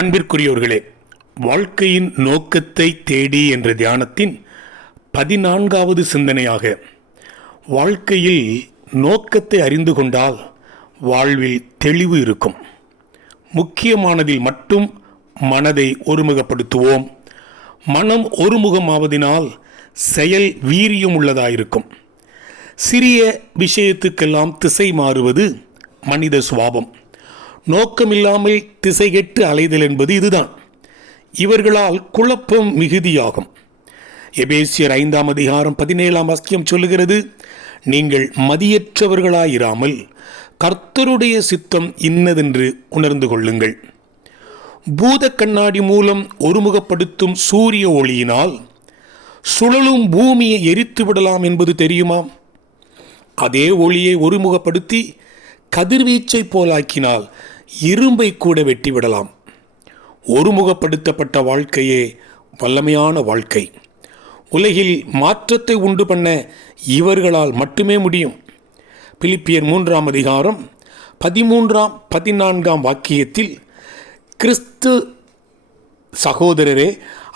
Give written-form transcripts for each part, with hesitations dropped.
அன்பிற்குரியோர்களே, வாழ்க்கையின் நோக்கத்தை தேடி என்ற தியானத்தின் 14வது சிந்தனையாக, வாழ்க்கையில் நோக்கத்தை அறிந்து கொண்டால் வாழ்வில் தெளிவு இருக்கும். முக்கியமானதில் மட்டும் மனதை ஒருமுகப்படுத்துவோம். மனம் ஒருமுகமாவதினால் செயல் வீரியம் உள்ளதாயிருக்கும். சிறிய விஷயத்துக்கெல்லாம் திசை மாறுவது மனித சுபாவம். நோக்கமில்லாமல் திசைகெட்டு அலைதல் என்பது இதுதான். இவர்களால் குழப்பம் மிகுதியாகும். எபேசியர் 5ஆம் அதிகாரம் 17ஆம் வாக்கியம் சொல்லுகிறது, நீங்கள் மதியற்றவர்களாயிராமல் கர்த்தருடைய சித்தம் இன்னதென்று உணர்ந்து கொள்ளுங்கள். பூத கண்ணாடி மூலம் ஒருமுகப்படுத்தும் சூரிய ஒளியினால் சுழலும் பூமியை எரித்து விடலாம் என்பது தெரியுமா? அதே ஒளியை ஒருமுகப்படுத்தி கதிர்வீச்சை போலாக்கினால் இரும்பை கூட வெட்டிவிடலாம். ஒருமுகப்படுத்தப்பட்ட வாழ்க்கையே வல்லமையான வாழ்க்கை. உலகில் மாற்றத்தை உண்டு பண்ண இவர்களால் மட்டுமே முடியும். பிலிப்பியர் 3ஆம் அதிகாரம் 13ஆம் 14ஆம் வாக்கியத்தில், கிறிஸ்து சகோதரரே,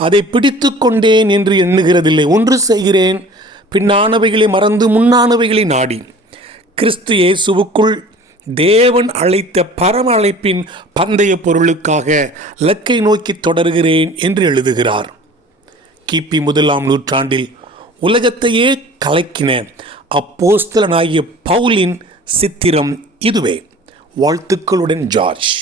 அதை பிடித்து கொண்டேன் என்று எண்ணுகிறதில்லை, ஒன்று செய்கிறேன், பின்னானவைகளை மறந்து முன்னானவைகளை நாடி கிறிஸ்து இயேசுவுக்குள் தேவன் அழைத்த பரம அழைப்பின் பந்தய பொருளுக்காக இலக்கை நோக்கி தொடர்கிறேன் என்று எழுதுகிறார். கிபி 1ஆம் நூற்றாண்டில் உலகத்தையே கலக்கின அப்போஸ்தலனாகிய பவுலின் சித்திரம் இதுவே. வாழ்த்துக்களுடன் ஜார்ஜ்.